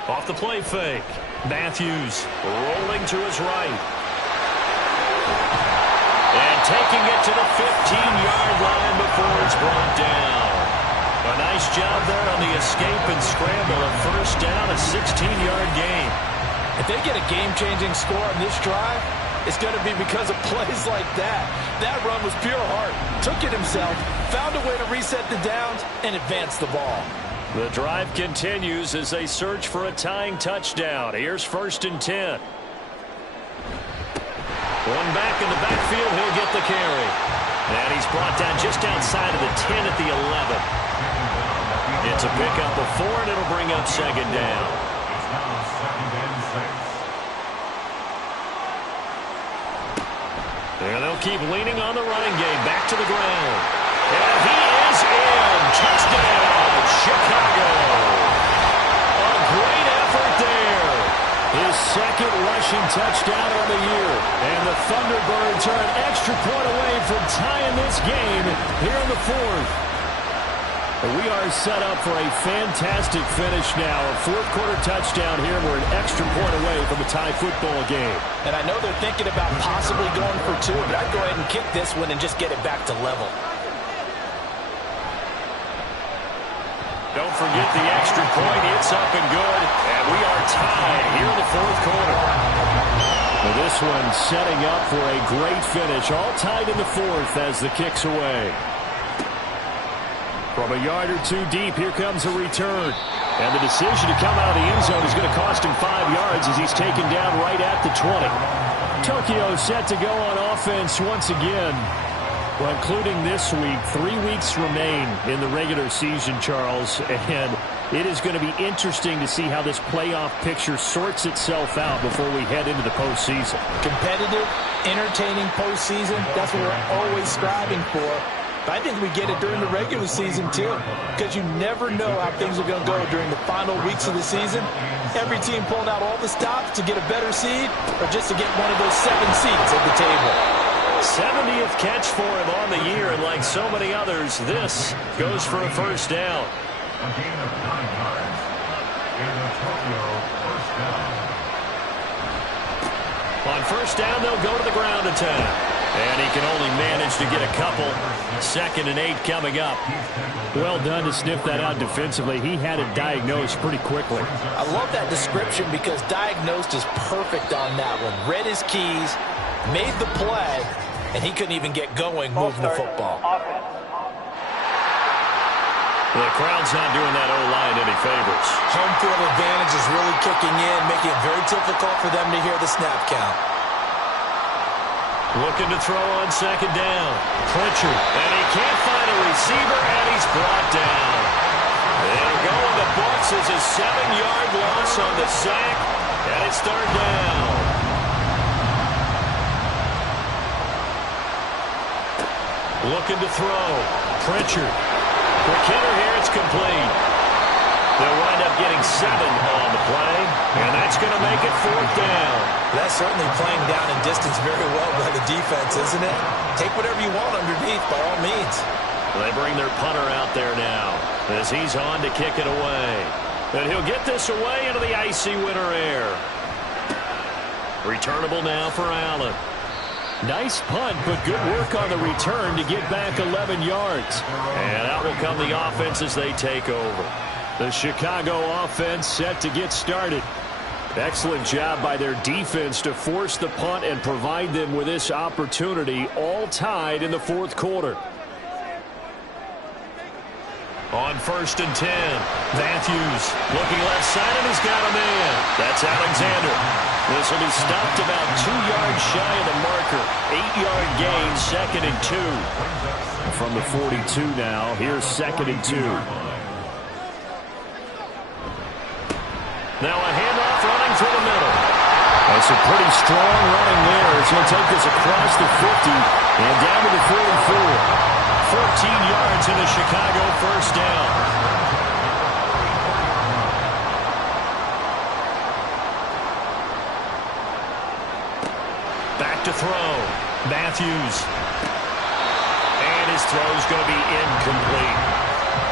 1. Off the play fake. Matthews rolling to his right. And taking it to the 15-yard line before it's brought down. A nice job there on the escape and scramble. A first down, a 16-yard gain. If they get a game-changing score on this drive, it's going to be because of plays like that. That run was pure heart. Took it himself, found a way to reset the downs, and advance the ball. The drive continues as they search for a tying touchdown. Here's 1st and 10. One back in the backfield, he'll get the carry. And he's brought down just outside of the 10 at the 11. It's a pickup of 4, and it'll bring up 2nd down. It's now 2nd and 6. And they'll keep leaning on the running game. Back to the ground. And he is in. Touchdown, Chicago. A great effort there. His 2nd rushing touchdown on the year. And the Thunderbirds are an extra point away from tying this game here in the 4th. We are set up for a fantastic finish now. A 4th quarter touchdown here. We're an extra point away from a tie football game. And I know they're thinking about possibly going for 2, but I'd go ahead and kick this one and just get it back to level. Don't forget the extra point. It's up and good. And we are tied here in the 4th quarter. Well, this one setting up for a great finish. All tied in the 4th as the kick's away. From a yard or 2 deep, here comes a return. And the decision to come out of the end zone is going to cost him 5 yards as he's taken down right at the 20. Tokyo set to go on offense once again. Well, including this week, 3 weeks remain in the regular season, Charles. And it is going to be interesting to see how this playoff picture sorts itself out before we head into the postseason. Competitive, entertaining postseason, that's what we're always striving for. But I think we get it during the regular season, too, because you never know how things are going to go during the final weeks of the season. Every team pulling out all the stops to get a better seed or just to get one of those 7 seats at the table. 70th catch for him on the year, and like so many others, this goes for a first down. A gain of 9 yards. And the Tokyo first down. On first down, they'll go to the ground attack. And he can only manage to get a couple. 2nd and 8 coming up. Well done to sniff that out defensively. He had it diagnosed pretty quickly. I love that description because diagnosed is perfect on that one. Read his keys, made the play, and he couldn't even get going moving the football. The crowd's not doing that O-line any favors. Home field advantage is really kicking in, making it very difficult for them to hear the snap count. Looking to throw on 2nd down. Pritchard. And he can't find a receiver, and he's brought down. It'll go in the books as a 7-yard loss on the sack, and it's 3rd down. Looking to throw. Pritchard. Quick hitter here, it's complete. They'll wind up getting 7 on the play, and that's going to make it 4th down. That's certainly playing down in distance very well by the defense, isn't it? Take whatever you want underneath, by all means. They bring their punter out there now as he's on to kick it away. And he'll get this away into the icy winter air. Returnable now for Allen. Nice punt, but good work on the return to get back 11 yards. And out will come the offense as they take over. The Chicago offense set to get started. Excellent job by their defense to force the punt and provide them with this opportunity, all tied in the fourth quarter. On 1st and 10, Matthews looking left side, and he's got a man. That's Alexander. This will be stopped about 2 yards shy of the marker. 8-yard gain, 2nd and 2. From the 42 now, here's 2nd and 2. Now a handoff running through the middle. That's a pretty strong running there. It's going to take this across the 50 and down to the 44. 14 yards in a Chicago first down. Back to throw. Matthews. And his throw's going to be incomplete.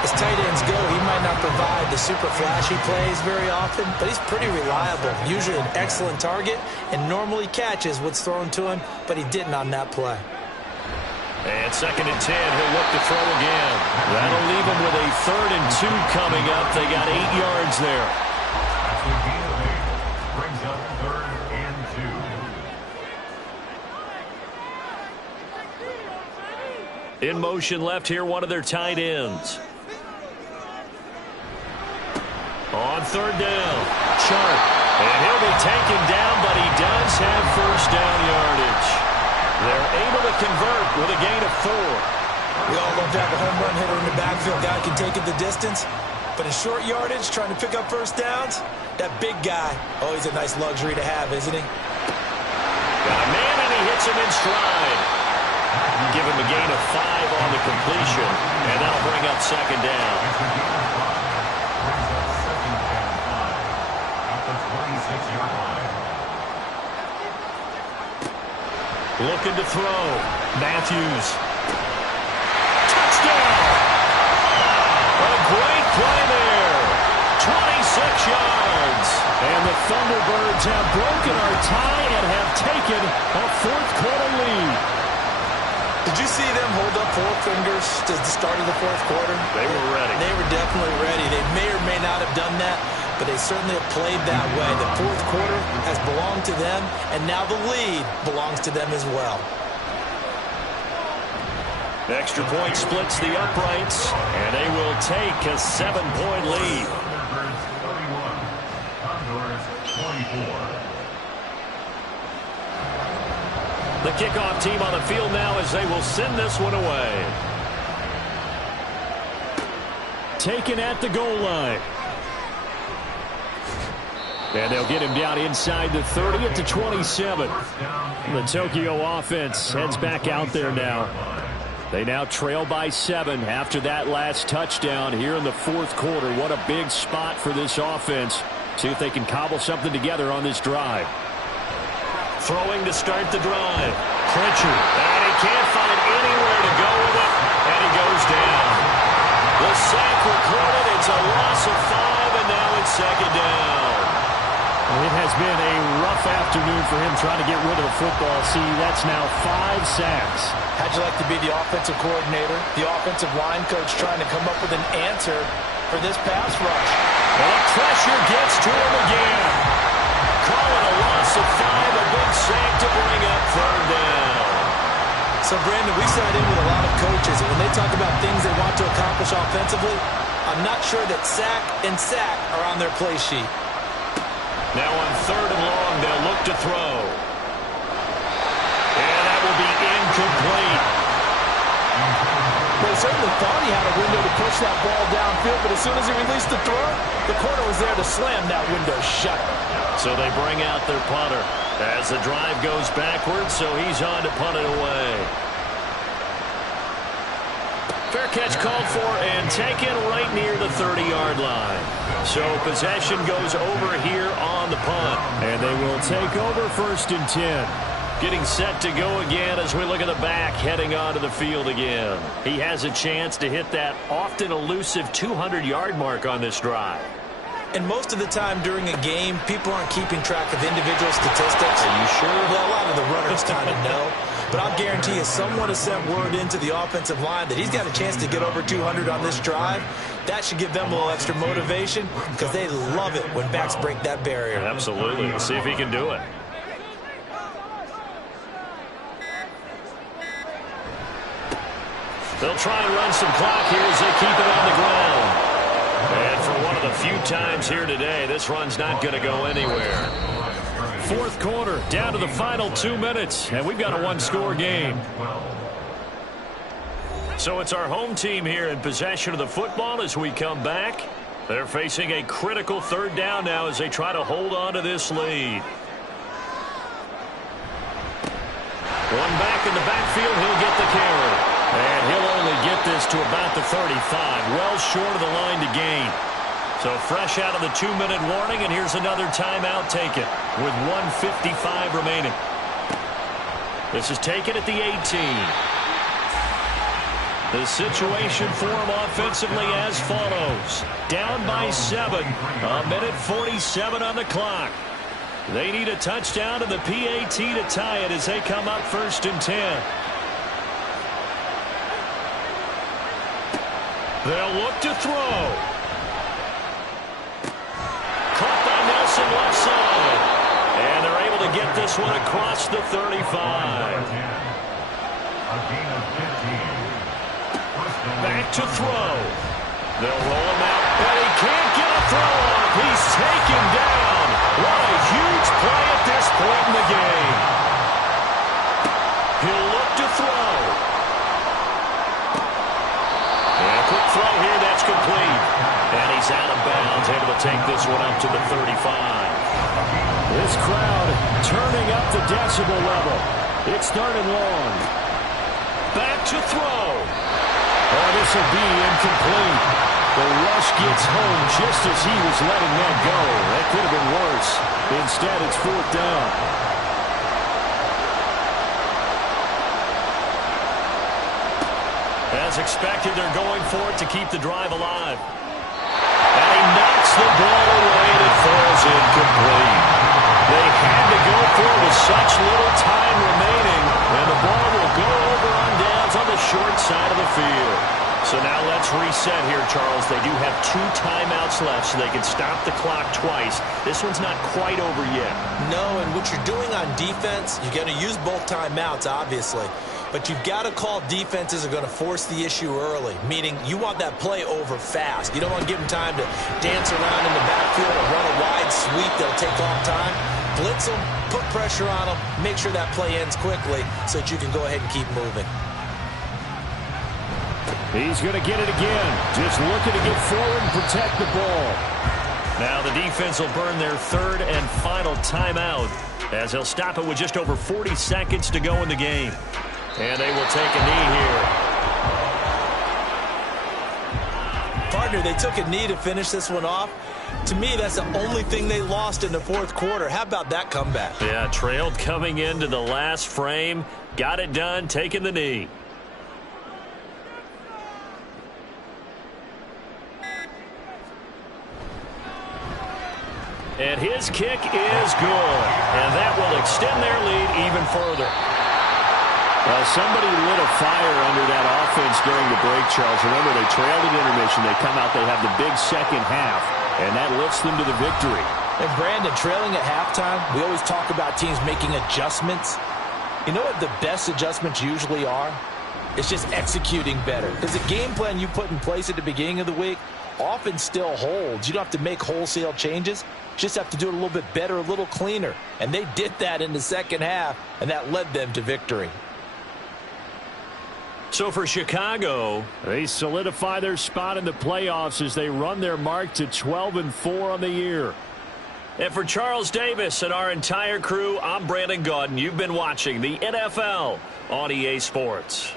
As tight ends go, he might not provide the super flashy plays very often, but he's pretty reliable. Usually an excellent target and normally catches what's thrown to him, but he didn't on that play. And 2nd and 10, he'll look to throw again. That'll leave him with a 3rd and 2 coming up. They got 8 yards there. That's a gain of 8. Brings up 3rd and 2. In motion left here, one of their tight ends. On 3rd down, Sharp. And he'll be taken down, but he does have first down yardage. They're able to convert with a gain of 4. We all love to have a home run hitter in the backfield. Guy can take it the distance. But in short yardage, trying to pick up first downs, that big guy, oh, he's a nice luxury to have, isn't he? Got a man, and he hits him in stride. Give him a gain of 5 on the completion, and that'll bring up 2nd down. Looking to throw. Matthews. Touchdown! A great play there. 26 yards. And the Thunderbirds have broken our tie and have taken a fourth quarter lead. Did you see them hold up 4 fingers to the start of the fourth quarter? They were ready. They were definitely ready. They may or may not have done that, but they certainly have played that way. The fourth quarter has belonged to them, and now the lead belongs to them as well. Extra point splits the uprights, and they will take a 7-point lead. Thunderbirds 31, Condors 24. The kickoff team on the field now as they will send this one away. Taken at the goal line. And they'll get him down inside the 30 at the 27. The Tokyo offense heads back out there now. They now trail by 7 after that last touchdown here in the fourth quarter. What a big spot for this offense. See if they can cobble something together on this drive. Throwing to start the drive. Pritchard. And he can't find anywhere to go with it. And he goes down. The sack recorded. It's a loss of 5, and now it's 2nd down. It has been a rough afternoon for him trying to get rid of the football. See, that's now 5 sacks. How'd you like to be the offensive coordinator, the offensive line coach trying to come up with an answer for this pass rush? And pressure gets to him again. Call it a loss of 5, a big sack to bring up 3rd down. So, Brandon, we sat in with a lot of coaches, and when they talk about things they want to accomplish offensively, I'm not sure that sack and sack are on their play sheet. Now on 3rd and long, they'll look to throw. And that will be incomplete. Well, he certainly thought he had a window to push that ball downfield, but as soon as he released the throw, the corner was there to slam that window shut. So they bring out their punter as the drive goes backwards, so he's on to punt it away. Fair catch called for and taken right near the 30-yard line. So possession goes over here on the punt. And they will take over 1st and 10. Getting set to go again as we look at the back heading onto the field again. He has a chance to hit that often elusive 200-yard mark on this drive. And most of the time during a game, people aren't keeping track of individual statistics. Are you sure? Well, a lot of the runners kind of know. But I'll guarantee you, someone has sent word into the offensive line that he's got a chance to get over 200 on this drive. That should give them a little extra motivation because they love it when backs break that barrier. Absolutely. Let's see if he can do it. They'll try and run some clock here as they keep it on the ground. And for one of the few times here today, this run's not going to go anywhere. Fourth quarter, down to the final 2 minutes, and we've got a one-score game. So it's our home team here in possession of the football as we come back. They're facing a critical third down now as they try to hold on to this lead. One back in the backfield, he'll get the carry. And he'll only get this to about the 35, well short of the line to gain. So fresh out of the 2-minute warning, and here's another timeout taken with 1:55 remaining. This is taken at the 18. The situation for him offensively as follows. Down by 7, 1:47 on the clock. They need a touchdown and the PAT to tie it as they come up 1st and 10. They'll look to throw. Caught by Nelson left side. And they're able to get this one across the 35. Back to throw. They'll roll him out, but he can't get a throw off. He's taken down. What a huge play at this point in the game. He'll look to throw. And a quick throw here, that's complete. And he's out of bounds, able to take this one up to the 35. This crowd turning up the decibel level. It's 3rd and long. Back to throw. Oh, this will be incomplete. The rush gets home just as he was letting that go. That could have been worse. Instead, it's 4th down. As expected, they're going for it to keep the drive alive. And he knocks the ball away and it falls incomplete. They had to go for it with such little time remaining, and the ball will go over on downs on the short side of the field. So now let's reset here, Charles. They do have 2 timeouts left, so they can stop the clock twice. This one's not quite over yet. No, and what you're doing on defense, you're going to use both timeouts, obviously. But you've got to call defenses are going to force the issue early, meaning you want that play over fast. You don't want to give them time to dance around in the backfield or run a wide sweep that'll take off time. Blitz them, put pressure on them, make sure that play ends quickly so that you can go ahead and keep moving. He's going to get it again. Just looking to get forward and protect the ball. Now the defense will burn their 3rd and final timeout as they'll stop it with just over 40 seconds to go in the game. And they will take a knee here. Partner, they took a knee to finish this one off. To me, that's the only thing they lost in the 4th quarter. How about that comeback? Yeah, trailed coming into the last frame. Got it done, taking the knee. And his kick is good. And that will extend their lead even further. Well, somebody lit a fire under that offense during the break, Charles. Remember, they trailed at intermission. They come out, they have the big second half, and that lifts them to the victory. And Brandon, trailing at halftime, we always talk about teams making adjustments. You know what the best adjustments usually are? It's just executing better. Because the game plan you put in place at the beginning of the week often still holds. You don't have to make wholesale changes. You just have to do it a little bit better, a little cleaner. And they did that in the second half, and that led them to victory. So for Chicago, they solidify their spot in the playoffs as they run their mark to 12-4 on the year. And for Charles Davis and our entire crew, I'm Brandon Gaudin. You've been watching the NFL on EA Sports.